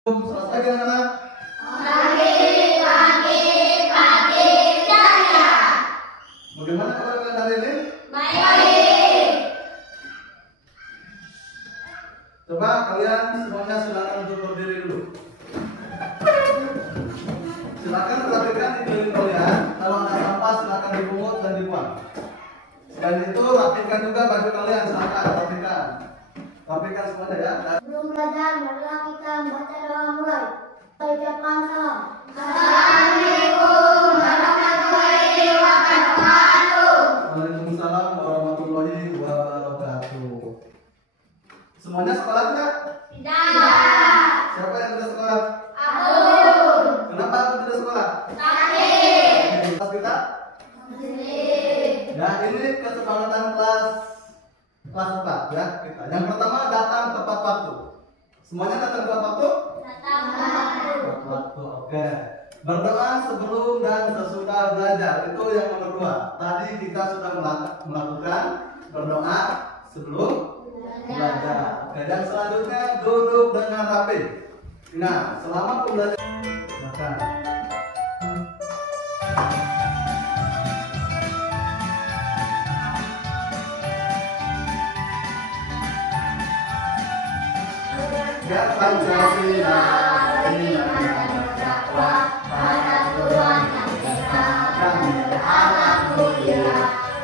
Selamat pagi anak-anak. Pagi saya. Bagaimana kabar kalian hari ini? Baik. Coba kalian semuanya silakan untuk berdiri dulu. Silakan perhatikan di keliling kalian. Kalau ada sampah silakan dipungut dan dibuang. Selain itu rapikan juga baju kalian. Silakan rapikan. Rapikan semuanya ya. Sebelum belajar, marilah kita membaca doa mulai. Kita ucapkan salam. Assalamualaikum warahmatullahi wabarakatuh. Waalaikumsalam warahmatullahi wabarakatuh. Semuanya sekolah tidak? Tidak. Siapa yang tidak sekolah? Aku. Kenapa aku tidak sekolah? Sakit. Kelas kita? Masih. Ya, ini kesepakatan kelas 4 ya kita. Yang pertama datang tepat waktu. Semuanya datang tepat waktu? Datang. Tepat waktu. Oke. Berdoa sebelum dan sesudah belajar. Itu yang nomor 2. Tadi kita sudah melakukan berdoa sebelum belajar. Oke, dan selanjutnya duduk dengan rapi. Nah, selama pembelajaran makan. Ya Pancasila, beriman dan bertakwa pada Tuhan yang Esa dan berakhlak mulia,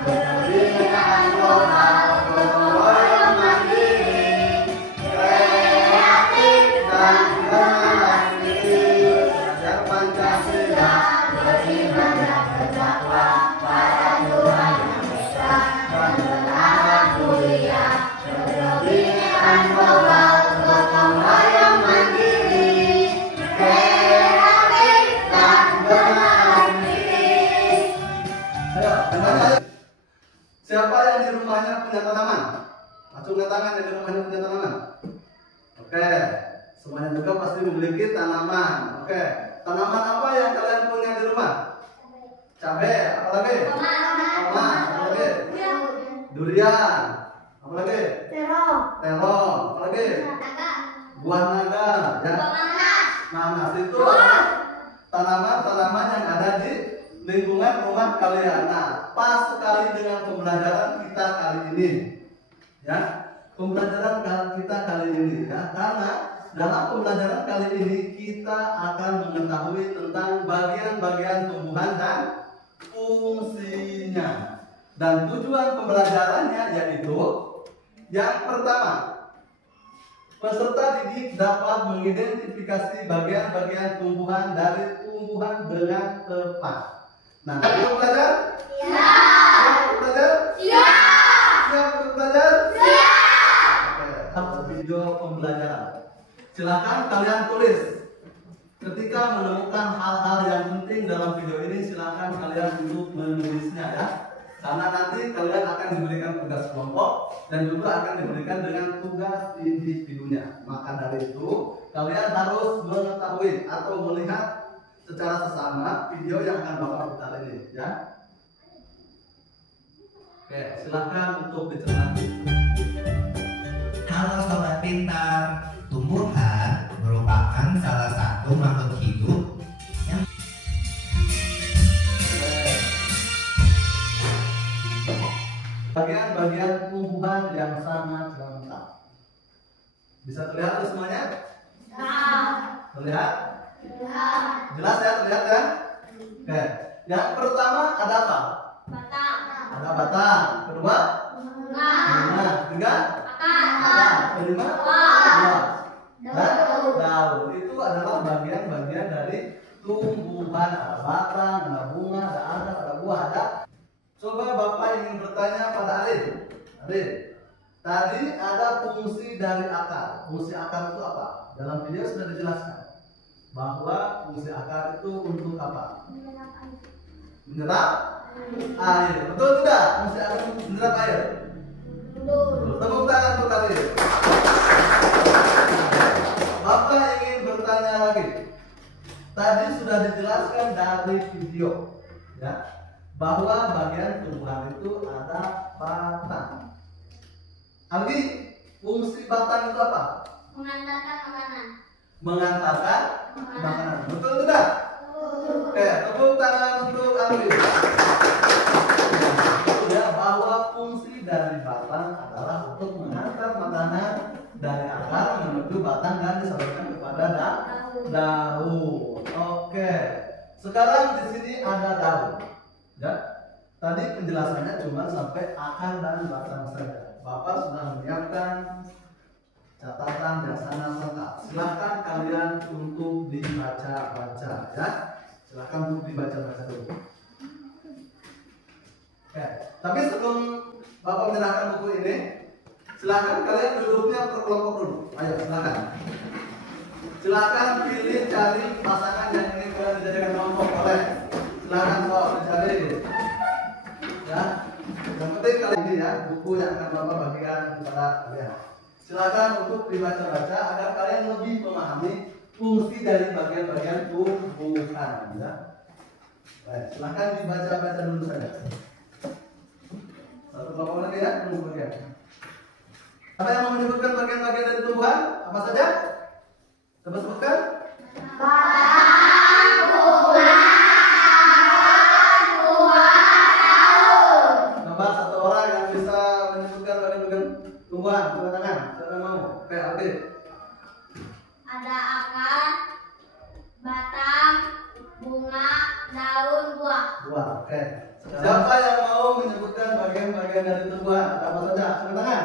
berpendidikan global, gotong royong mandiri, kreatif dan bermanfaat. Ya Pancasila, beriman dan bertakwa pada Tuhan yang Esa dan berakhlak mulia, berpendidikan global. Siapa yang di rumahnya punya tanaman? Acungkan tangan yang di rumahnya punya tanaman. Oke, semuanya juga pasti memiliki tanaman. Oke, tanaman apa yang kalian punya di rumah? Cabai, apa lagi? Tomat, apa lagi? Durian, apa lagi? Terong, apa lagi? Buah naga, ya. Nanas itu tanaman-tanaman yang ada di lingkungan rumah kalian. Nah, pas sekali dengan pembelajaran kita kali ini, ya. Pembelajaran kita kali ini, ya. Karena dalam pembelajaran kali ini kita akan mengetahui tentang bagian-bagian tumbuhan dan fungsinya. Dan tujuan pembelajarannya yaitu yang pertama, peserta didik dapat mengidentifikasi bagian-bagian tumbuhan dari tumbuhan dengan tepat. Nah, siap untuk belajar? Siap untuk belajar? Siap untuk belajar? Oke, video pembelajaran. Silakan kalian tulis. Ketika menemukan hal-hal yang penting dalam video ini, silakan kalian untuk menulisnya ya. Karena nanti kalian akan diberikan tugas kelompok dan juga akan diberikan dengan tugas individunya. Maka dari itu, kalian harus mengetahui atau melihat secara sesama video yang akan Bapak putar ini ya. Oke, silakan untuk dicermati. Halo Sobat Pintar, tumbuhan merupakan salah satu makhluk hidup yang bagian-bagian tumbuhan yang sangat lengkap. Bisa terlihat semuanya? Terlihat? Jelas ya, terlihat ya? Oke, yang pertama ada apa? Ada batang. Kedua? Bunga. Ketiga? Akar. Kelima? Buah. Dan daun. Itu adalah bagian-bagian dari tumbuhan. Ada batang, ada bunga, ada akar, ada buah, ada. Coba Bapak ingin bertanya pada Arif. Arif, tadi ada fungsi dari akar. Fungsi akar itu apa? Dalam video sudah dijelaskan bahwa fungsi akar itu untuk apa? Menyerap air. Betul tidak? Fungsi akar untuk menyerap air. Tepuk tangan untuk Arif. Bapak ingin bertanya lagi. Tadi sudah dijelaskan dari video, ya, bahwa bagian tumbuhan itu ada batang. Algi, fungsi batang itu apa? Mengantarkan makanan. mengantarkan makanan. Betul tidak? Oke, tepuk tangan untuk Alvin. Ya, bahwa fungsi dari batang adalah untuk mengantar makanan dari akar menuju batang dan disalurkan kepada daun. Oke. Sekarang di sini ada daun. Ya. Tadi penjelasannya cuma sampai akar dan batang saja. Bapak sudah menyiapkan catatan yang sangat lengkap. Silakan kalian untuk dibaca-baca ya. Silakan untuk dibaca-baca dulu. Oke. Tapi sebelum Bapak menyerahkan buku ini, silakan kalian duduknya per kelompok dulu. Ayo silakan. Silakan pilih cari pasangan yang ingin kalian dijadikan kelompok. Boleh. Silakan kok dicari. Ya. Yang penting kali ini ya buku yang akan Bapak bagikan kepada kalian. Silakan untuk dibaca-baca agar kalian lebih memahami fungsi dari bagian-bagian tumbuhan. Ya. Baik, silakan dibaca-baca dulu saja. Satu kelompok lagi ya, bagian. Apa yang mau menyebutkan bagian-bagian dari tumbuhan? Apa saja? Coba sebutkan. Coba satu orang yang bisa menyebutkan bagian-bagian tumbuhan, angkat tangan. Siapa yang mau? Oke, Alvin. Ada akar, batang, bunga, daun, buah. Buah, oke. Siapa yang mau menyebutkan bagian-bagian dari tumbuhan? Apa saja? Angkat tangan.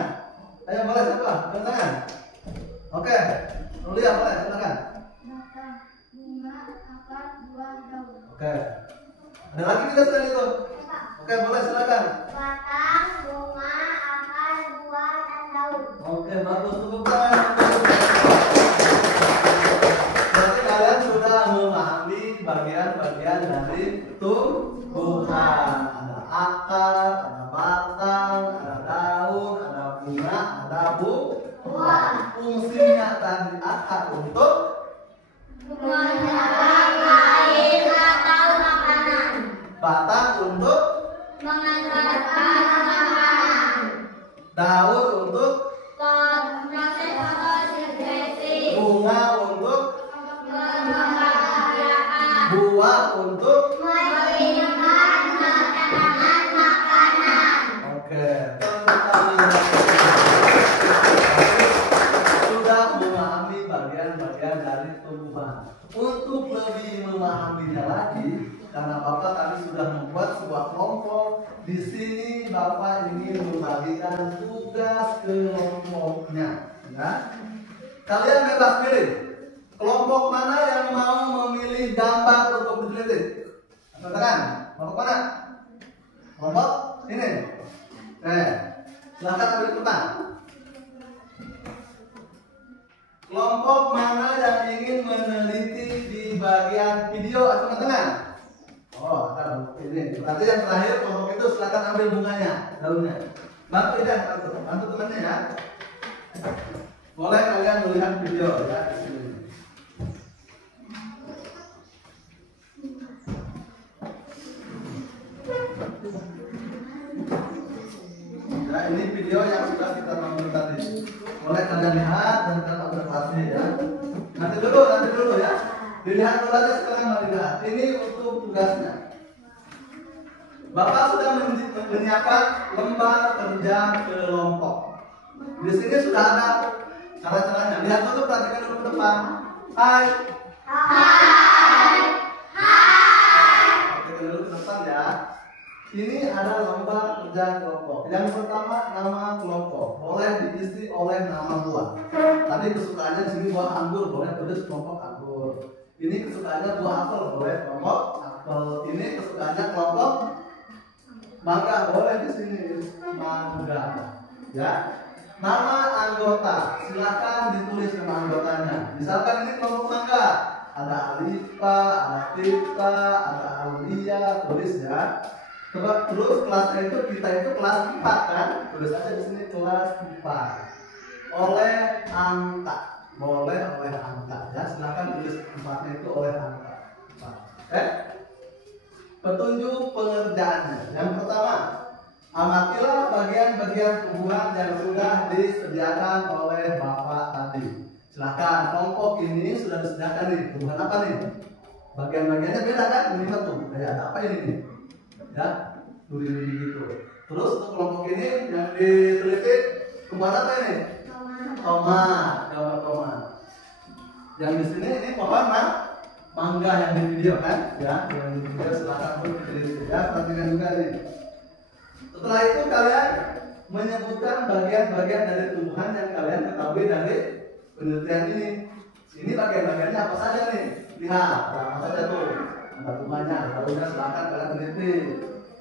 Ayo, boleh siapa? Angkat tangan. Oke. Nulia boleh, silakan. Batang, bunga, akar, buah, daun. Oke. Ada lagi tidak selain itu? Oke, boleh silakan. Batang, bunga, akar, buah, dan daun. Oke, bagus, tepuk tangan. Berarti kalian sudah memahami bagian-bagian dari tumbuhan. Ada akar, ada batang, ada daun, ada bunga, ada buah. Fungsinya tadi akar untuk Menyerap air atau makanan. batang untuk Mengantarkan makanan. daun untuk Proses fotosintesis. bunga untuk Pembahagiaan. buah untuk Mengirimkan makanan makanan. oke. Sudah memahami bagian-bagian dari tumbuhan. Untuk lebih memahaminya lagi, karena Bapak tadi sudah membuat sebuah kelompok. Di sini Bapak ingin membagikan tugas kelompoknya. Ya. Kalian bebas pilih. Kelompok mana yang mau memilih gambar untuk diteliti? Katakan, kelompok mana? Kelompok ini. Silakan ambil peta. Kelompok mana yang ingin meneliti di bagian video atau tengah? Oh, ada ini. Berarti yang terakhir kelompok itu silakan ambil bunganya, daunnya. Bantu ya, bantu temannya ya. Boleh kalian melihat video ya di sini. Ya, ini video yang sudah kita tonton tadi. Boleh kalian lihat dan kalian observasi ya. Nanti dulu ya. Dilihat dulu aja sekarang mau dilihat. Ini untuk tugasnya. Bapak sudah menyiapkan lembar kerja kelompok. Di sini sudah ada cara-caranya. Lihat dulu, perhatikan dulu ke depan. Hai. Perhatikan dulu ke depan ya. Ini ada lembar kerja kelompok. Yang pertama nama kelompok. Boleh diisi oleh nama buah. Tadi kesukaannya di sini buah anggur, boleh tulis kelompok anggur. Ini kesukaannya buah apel, boleh kelompok apel. Ini kesukaannya kelompok mangga, boleh di sini mangga. Ya. Nama anggota, silakan ditulis nama anggotanya. Misalkan ini kelompok mangga, ada Alifa, ada Tita, ada Aulia, tulis ya. Coba terus kelasnya itu kita itu kelas 4 kan? Tulis aja di sini kelas 4. Oleh angka, boleh oleh angka ya. Silakan tulis 4-nya itu oleh angka. Petunjuk pengerjaannya. Yang pertama, amatilah bagian-bagian tumbuhan yang sudah disediakan oleh Bapak tadi. Silakan. Kelompok ini sudah disediakan nih. Tumbuhan apa nih? Bagian-bagiannya beda kan? Ini tuh. Kayak ada apa ini nih? Ya, duri-duri gitu. Terus untuk kelompok ini yang diteliti tumbuhan apa ini? Tomat. Gambar tomat. Yang di sini ini pohon mangga yang di video kan? Ya, yang di video silakan pun diteliti. Ya, perhatikan juga nih. Setelah itu kalian menyebutkan bagian-bagian dari tumbuhan yang kalian ketahui dari penelitian ini. Ini bagian-bagiannya apa saja nih? Lihat, apa saja tuh? Ada bunganya, daunnya silakan kalian teliti.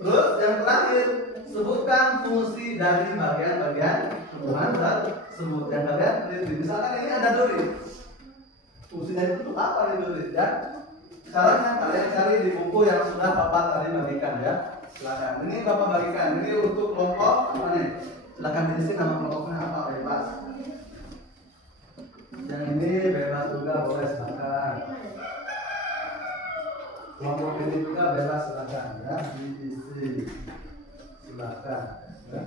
Terus yang terakhir, sebutkan fungsi dari bagian-bagian tumbuhan tersebut yang kalian teliti. Misalkan ini ada duri. Fungsinya itu untuk apa nih duri? Ya, caranya kalian cari di buku yang sudah Bapak tadi bagikan ya. Silakan. Ini Bapak bagikan. Ini untuk kelompok apa nih? Silakan diisi nama kelompoknya apa, bebas. Yang ini bebas juga boleh, silakan. Kelompok ini juga bebas, silakan ya, diisi. Silakan. Ya.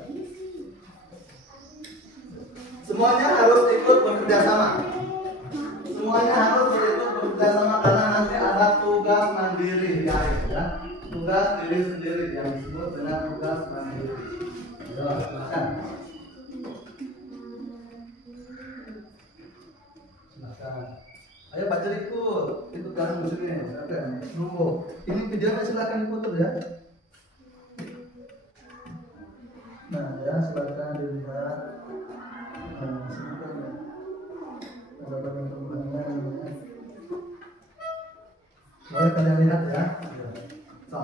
Semuanya harus ikut bekerja sama. Semuanya harus ikut bekerja sama karena nanti ada tugas mandiri di akhir ya. Tugas diri sendiri yang disebut dengan tugas mandiri. Ya, silakan. Silakan. Ayo Pak Jer ikut dalam musim ini. Oke, nunggu. Ini videonya silakan diputar ya. Nah, ya silakan dilihat. Nah, silakan. Ada teman-temannya. Boleh kalian lihat ya. So,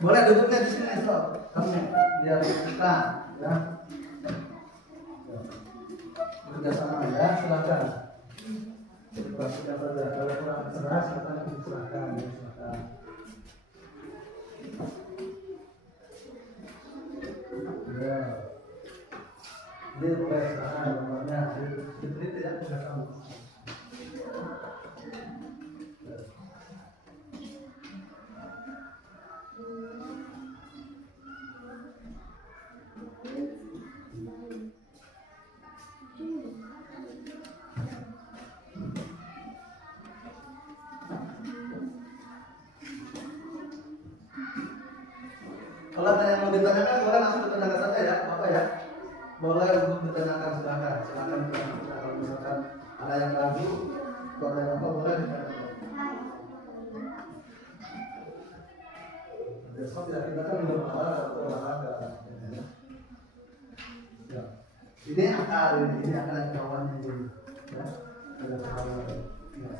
boleh duduknya di sini, so. Kamu biar kita ya. Bekerja sama ya, silakan. Silakan saja. Kalau kurang cerah, silakan. Ya. Ini boleh silakan gambarnya. Diteliti ya, sudah kamu. Kalau ada yang mau ditanyakan, boleh langsung ditanyakan saja ya, Bapak ya. Boleh untuk ditanyakan, silakan. Silakan kalau misalkan ada yang ragu, kalau ada yang apa boleh ditanyakan. Besok ya kita kan olahraga. Ya. Ini akar ini akar yang kawannya ini. Ya, ada kawan. Ya,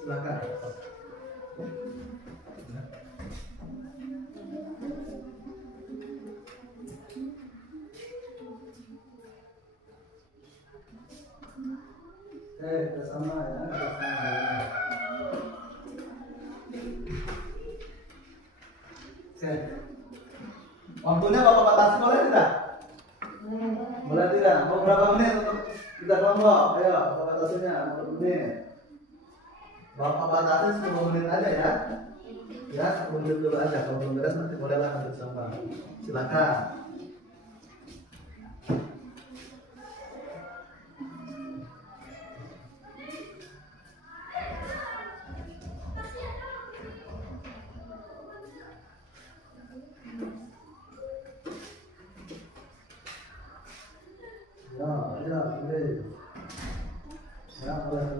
silakan. Bersama ya, bersama. Oke. Waktunya Bapak batasi boleh tidak? Boleh tidak? Mau berapa menit untuk kita kelompok? Ayo, Bapak batasinya berapa menit? Bapak batasi 10 menit aja ya. Ya, 10 menit dulu aja. Kalau belum beres nanti bolehlah bersama. Silakan. Ya, boleh. Ya, boleh.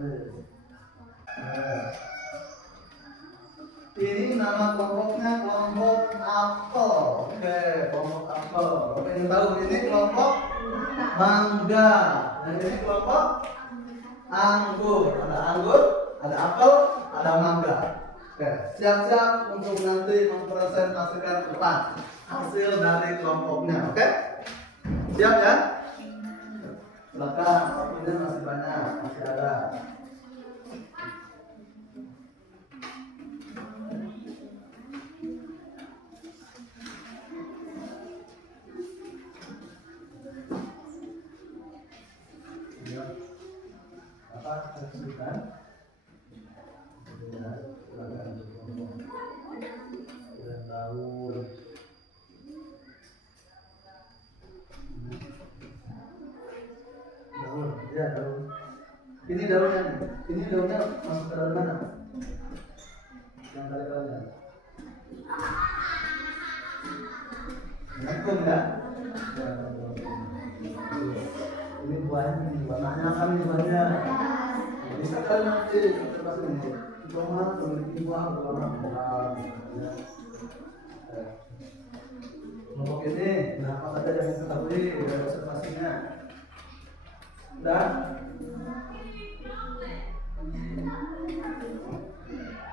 Ini nama kelompoknya kelompok apel. Oke, kelompok apel. Bapak ingin tahu ini kelompok mangga. Dan ini kelompok anggur. Ada anggur, ada apel, ada mangga. Oke, siap-siap untuk nanti mempresentasikan ke depan hasil dari kelompoknya. Oke, siap ya? Silakan, waktunya masih banyak, masih ada. Ya, apa kesulitan? Ya, silakan. Sudah tahu. Daun. Ya, daun. Ini daunnya nih. Ini daunnya masuk ke dalam mana? Yang tadi daunnya. Assalamualaikum ya. Ini buahnya, warnanya kan ini buahnya. Bisa kan nanti setelah ini tomat memiliki buah berwarna merah. Kelompok ini, apa saja yang diketahui dari observasinya? Dan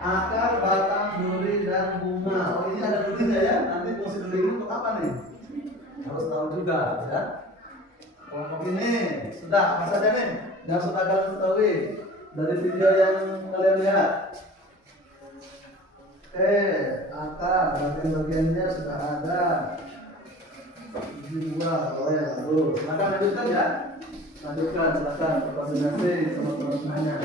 akar, batang, duri, dan bunga. Oh, ini ada durinya ya. Nanti fungsi duri ini untuk apa nih? Harus tahu juga ya. Kelompok ini sudah apa saja nih yang sudah kalian ketahui dari video yang kalian lihat? Akar, bagian-bagiannya sudah ada. Ini dua, boleh. Silakan lanjutkan ya. Lanjutkan, silakan berkoordinasi sama teman-temannya.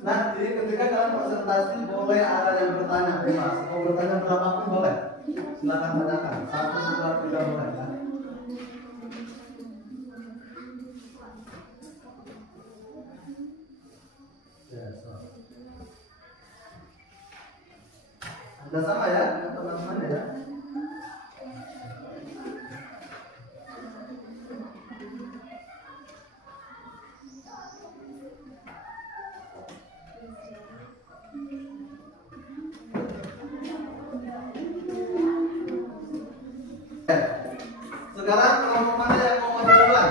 Nanti ketika kalian presentasi boleh ada yang bertanya, bebas. Mau bertanya berapapun boleh. Silakan tanyakan. 1, 2, 3 boleh ya. Sudah sama ya, teman-teman ya. Sekarang kelompok mana yang mau maju duluan?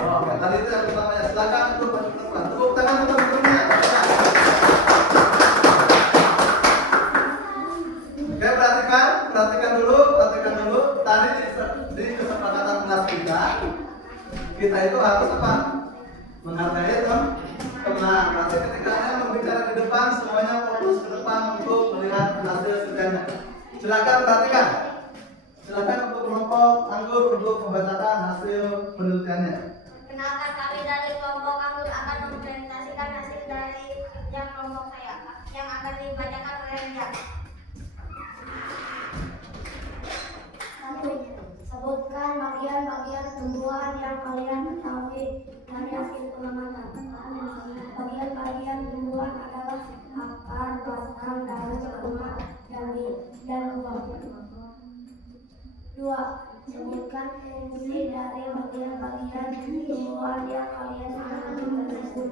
Oke, tadi itu yang pertama ya. Silakan untuk maju depan. Tepuk tangan untuk teman-temannya. Oke, perhatikan dulu. Tadi di kesepakatan kelas kita itu harus apa? Menghargai teman. Nanti ketika kalian berbicara di depan, semuanya fokus ke depan untuk melihat hasil kerjanya. Silakan perhatikan. Silakan untuk kelompok anggur untuk membacakan hasil penelitiannya. Kenalkan, kami dari kelompok anggur akan mempresentasikan hasil dari yang kelompok saya yang akan dibacakan oleh Ria. 1. Sebutkan bagian-bagian tumbuhan yang kalian ketahui dari hasil pengamatan. Bagian-bagian tumbuhan adalah akar, batang, daun, bunga, dan buah. 2. Sebutkan fungsi dari bagian-bagian tumbuhan yang kalian ketahui.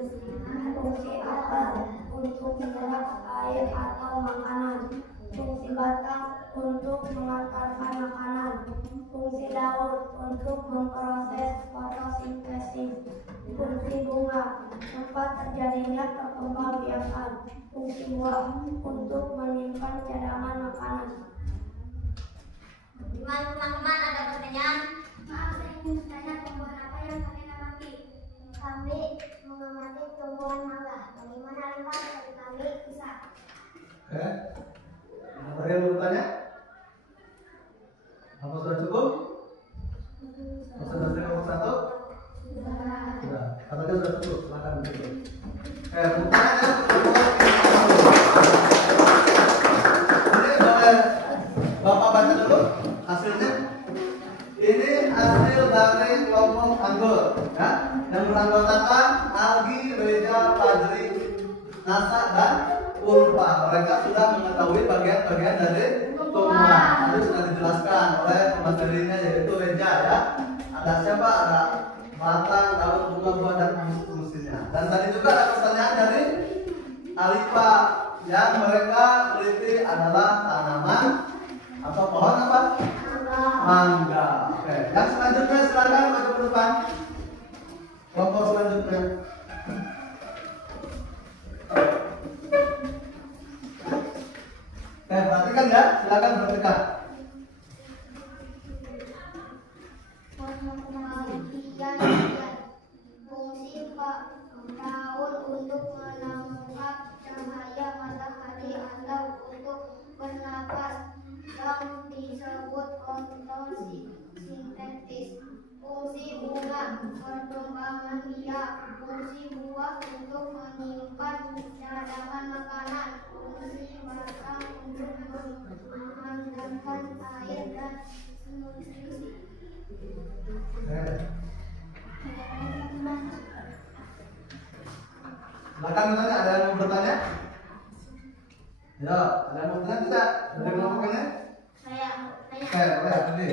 Fungsi akar untuk menyerap air atau makanan. Fungsi batang untuk mengantarkan makanan. Fungsi daun untuk memproses fotosintesis. Fungsi bunga tempat terjadinya perkembangbiakan. Fungsi buah untuk menyimpan cadangan makanan. Gimana teman-teman, ada pertanyaan? Maaf, saya ingin bertanya, tumbuhan apa yang kalian amati? Kami mengamati tumbuhan mangga. Bagaimana lipat dari kami bisa? Ada yang mau bertanya? Apa sudah cukup? Sudah kelompok 1? Sudah. Katanya sudah cukup. Silakan cukup. Bertanya ini boleh Bapak baca dulu hasilnya. Ini hasil dari kelompok anggur ya, yang beranggotakan Algi, Reza, Fajri, Nasa, dan Ulfa. Mereka sudah mengetahui bagian-bagian dari tumbuhan. Tadi sudah dijelaskan oleh pematerinya yaitu Reza ya. Ada siapa? Ada batang, daun, bunga, buah, dan fungsinya. Dan tadi juga ada pertanyaan dari Alifa yang mereka teliti adalah tanaman atau pohon apa? Mangga. Oke. Yang selanjutnya silakan maju ke depan. Kelompok selanjutnya. Perhatikan ya, silakan perhatikan. Fungsi daun untuk menemukan cahaya matahari atau untuk bernapas yang disebut fotosintesis. Fungsi bunga perkembangan biak. Fungsi buah untuk menyimpan cadangan makanan. Fungsi batang untuk menghantarkan air dan nutrisi. Silakan bertanya, ada yang mau bertanya? Ya, ada yang mau bertanya tidak? Ada yang mau bertanya? Saya mau tanya. Boleh, tadi.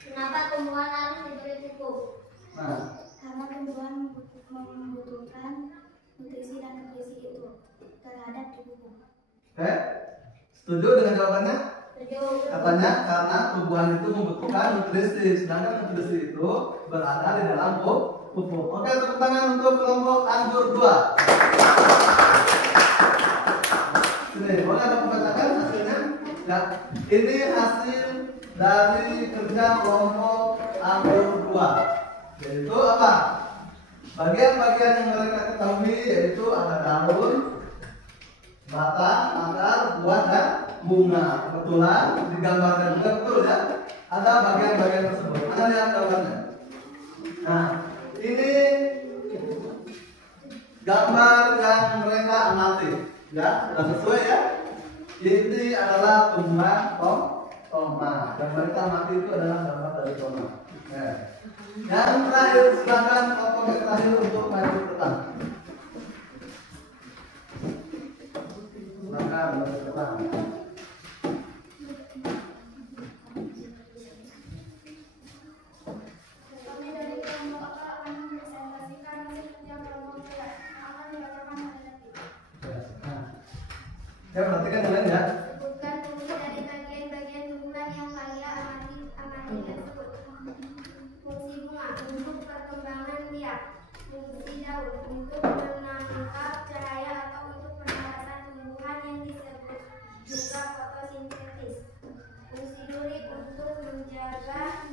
Kenapa tumbuhan harus diberi pupuk? Nah, Karena tumbuhan membutuhkan nutrisi dan nutrisi itu terhadap tubuh. setuju dengan jawabannya? Setuju. Katanya karena tumbuhan itu membutuhkan nutrisi, sedangkan nutrisi itu berada di dalam pupuk. Oke, tepuk tangan untuk kelompok anggur 2. Sini, boleh Bapak bacakan hasilnya? Ya, ini hasil dari kerja kelompok anggur 2. Yaitu apa? Bagian-bagian yang mereka ketahui yaitu ada daun, batang, akar, buah, dan bunga. Kebetulan digambarkan juga betul ya. Ada bagian-bagian tersebut. Anda lihat gambarnya. Nah, ini gambar yang mereka amati. Ya, sudah sesuai ya. Ini adalah tumbuhan tomat. Yang mereka amati itu adalah gambar dari tomat. Ya. Yang terakhir, silakan kelompok yang terakhir untuk maju ke depan. Silakan maju ke depan. Kami dari kelompok A akan mempresentasikan hasil kerja kelompok B akan dilakukan hari ini. Ya, perhatikan kalian ya. Sebutkan fungsi dari bagian-bagian tumbuhan yang kalian amati tersebut. Fungsi bunga untuk perkembangan biak, fungsi daun untuk menangkap cahaya atau untuk penerasan tumbuhan yang disebut juga fotosintesis. Fungsi duri untuk menjaga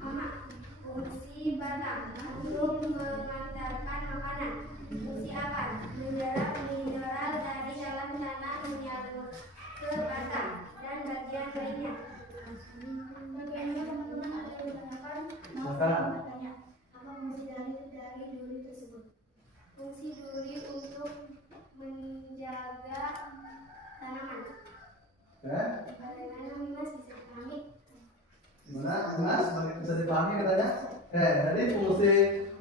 hama, fungsi batang untuk mengantarkan makanan, fungsi akar menyerap mineral dari dalam tanah menyalur ke batang dan bagian lainnya. Bagaimana teman-teman ada yang menanyakan? Silakan. Bertanya, apa fungsi dari duri tersebut? Fungsi duri untuk menjaga tanaman. Bagaimana Mas bisa dipahami? Gimana, Mas? Bisa dipahami katanya? Jadi fungsi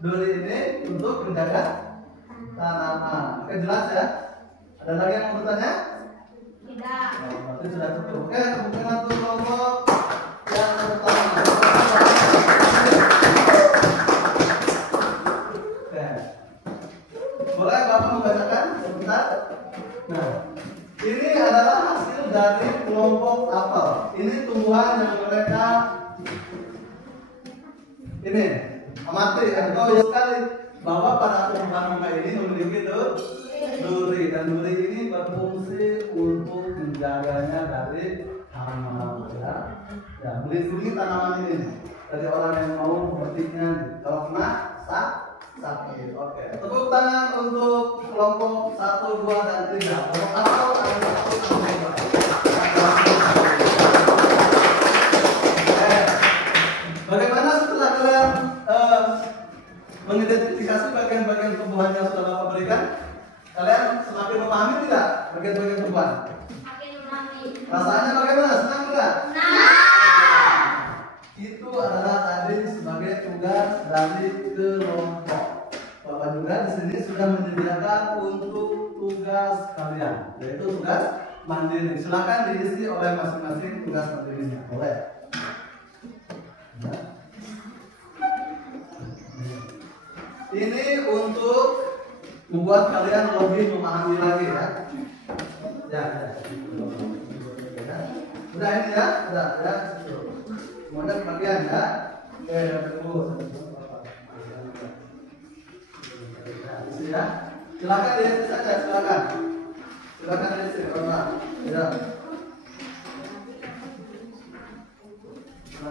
duri ini untuk menjaga tanaman. Oke, jelas ya? Ada lagi yang mau bertanya? Tidak. Oh, berarti sudah cukup. Oke, kemungkinan untuk kelompok yang pertama. Oke. Boleh Bapak membacakan sebentar? Nah, ini adalah hasil dari kelompok apel. Ini tumbuhan yang mereka ini amati. Tahu sekali bahwa pada tumbuhan bunga ini memiliki duri, dan duri ini berfungsi untuk menjaganya dari hama. Ya, melindungi tanaman ini dari orang yang mau memetiknya kalau kena sakit. Oke, tepuk tangan untuk kelompok 1, 2, dan 3. Kelompok apel ada 1, 2. Bagaimana setelah kalian mengidentifikasi bagian-bagian tumbuhan yang sudah Bapak berikan? Kalian semakin memahami tidak bagian-bagian tumbuhan? Makin memahami. Rasanya bagaimana? Senang tidak? Itu adalah tadi sebagai tugas dari kelompok. Bapak juga di sini sudah menyediakan untuk tugas kalian, yaitu tugas mandiri. Silakan diisi oleh masing-masing tugas mandirinya. Boleh. Ini untuk membuat kalian lebih memahami lagi ya. Ya. Udah ini ya, udah ya. Semuanya kebagian ya. Oke, ya. Silakan diisi saja, silakan. Silakan diisi, Bapak. Ya.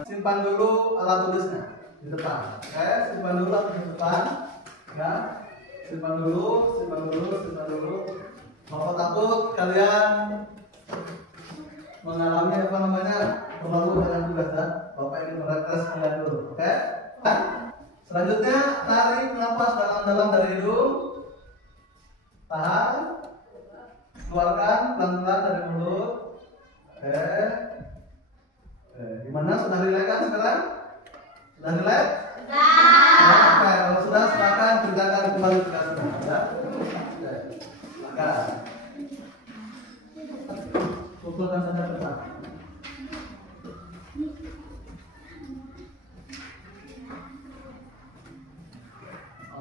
Simpan dulu alat tulisnya di depan. Oke, simpan dulu alat di depan. Ya. Simpan dulu. Bapak takut kalian mengalami terlalu banyak tugas ya. Bapak ingin merefresh kalian dulu. Oke? Selanjutnya tarik nafas dalam-dalam dari hidung. Tahan. Keluarkan pelan-pelan dari mulut. Oke. Gimana? Sudah rileks kan sekarang? Sudah nilai? Sudah. Oke, kalau sudah silakan kerjakan kembali tugasnya. Ya. Oke, silakan. Kumpulkan saja kertas.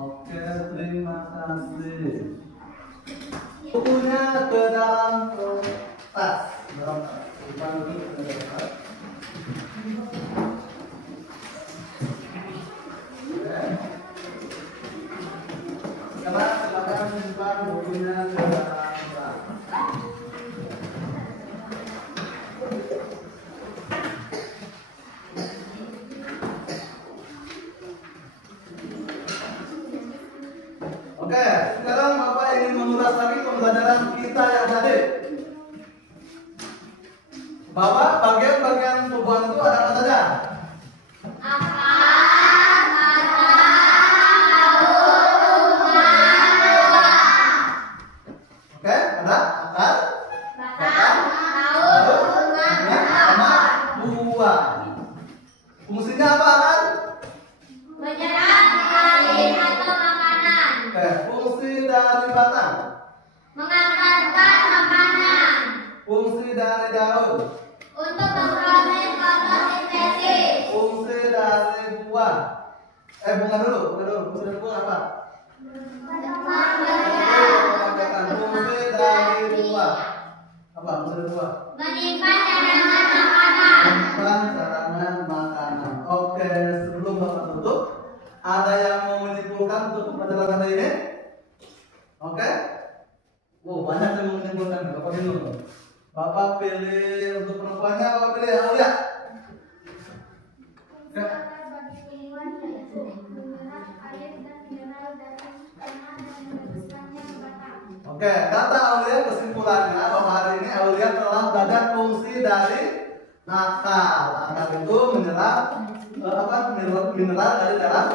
Oke, terima kasih. Bukunya ke dalam tas. Dalam tas. Simpan dulu ke dalam tas. Oke. Sekarang silakan simpan bukunya ke dalam tas. Oke, sekarang Bapak ingin mengulas lagi pembelajaran kita yang tadi. Bahwa bagian-bagian tubuhan itu ada apa saja? Oke, ada akar, batang, daun, sama buah. Fungsinya apa kan? Menyerap air atau makanan. Oke, fungsi dari batang, Mengantarkan makanan. fungsi dari daun, Untuk memproses fotosintesis. fungsi dari buah. Bunga dulu. Fungsi dari buah apa? Menyampaikan fungsi dari buah. Apa fungsi dari buah? Menyimpan cadangan makanan. Menyimpan cadangan makanan. Oke, sebelum Bapak tutup, ada yang mau menyimpulkan untuk pembelajaran kali ini? Oke? Wow, banyak yang mau menyimpulkan. Bapak bingung. Bapak pilih untuk perempuannya, Bapak pilih Aulia. Oke. Bagi tumbuhan yaitu menyerap air dan mineral dari tanah dan meneruskannya ke batang. Oke, kata Aulia kesimpulannya bahwa hari ini Aulia telah belajar fungsi dari akar. Akar itu menyerap mineral dari dalam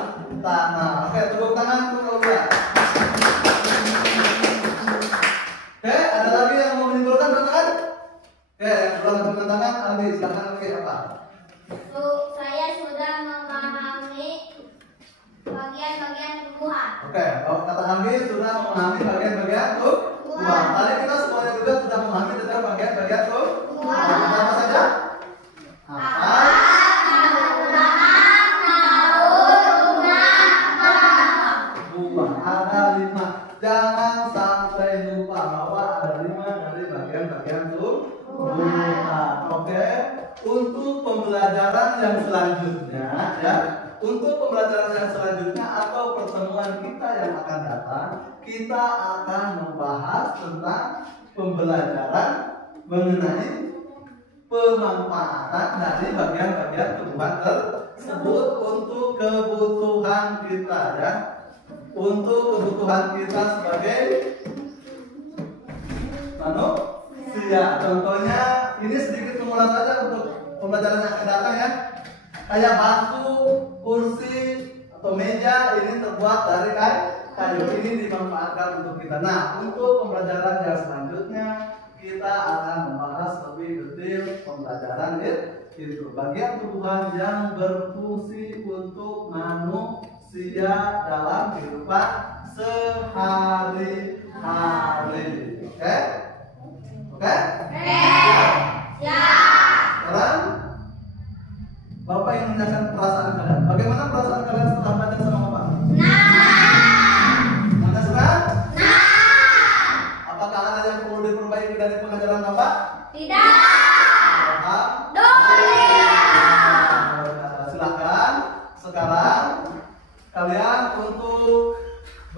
tanah. Oke, tepuk tangan untuk Aulia. Oke, ada lagi yang mau menyimpulkan teman-teman? Oke, belum tepuk tangan, Aldi, silakan Aldi apa? Saya sudah memahami bagian-bagian tumbuhan. Oke, kalau kata Aldi sudah memahami bagian-bagian tubuh. Tadi kita semuanya juga sudah memahami tentang bagian-bagian tubuh. Apa saja? Akar, buah. Ada 5. Jangan sampai lupa bahwa ada 5 dari bagian-bagian tubuhan. Oke. Untuk pembelajaran yang selanjutnya, ya. Untuk pembelajaran yang selanjutnya atau pertemuan kita yang akan datang, kita akan membahas tentang pembelajaran mengenai pemanfaatan dari bagian-bagian tumbuhan tersebut untuk kebutuhan kita, ya. Untuk kebutuhan kita sebagai manusia. Contohnya ini sedikit mengulas saja untuk pembelajaran yang akan datang, ya. Kayak batu, kursi atau meja ini terbuat dari kayu. Ini dimanfaatkan untuk kita. Nah, untuk pembelajaran yang selanjutnya kita akan membahas lebih detail pembelajaran itu bagian tumbuhan yang berfungsi untuk manusia dalam kehidupan sehari-hari. Oke? Oke? Sekarang Bapak ingin menanyakan perasaan kalian. Bagaimana perasaan kalian setelah belajar sama Bapak? Mana senang? Apakah ada yang perlu diperbaiki dari pengajaran Bapak? Tidak. Silakan sekarang kalian untuk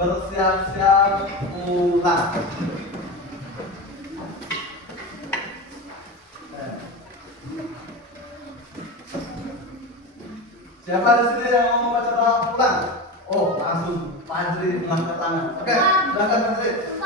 bersiap-siap pulang. Siapa di sini yang mau membaca doa pulang? Oh, langsung Fajri mengangkat tangan. Oke, silakan Fajri.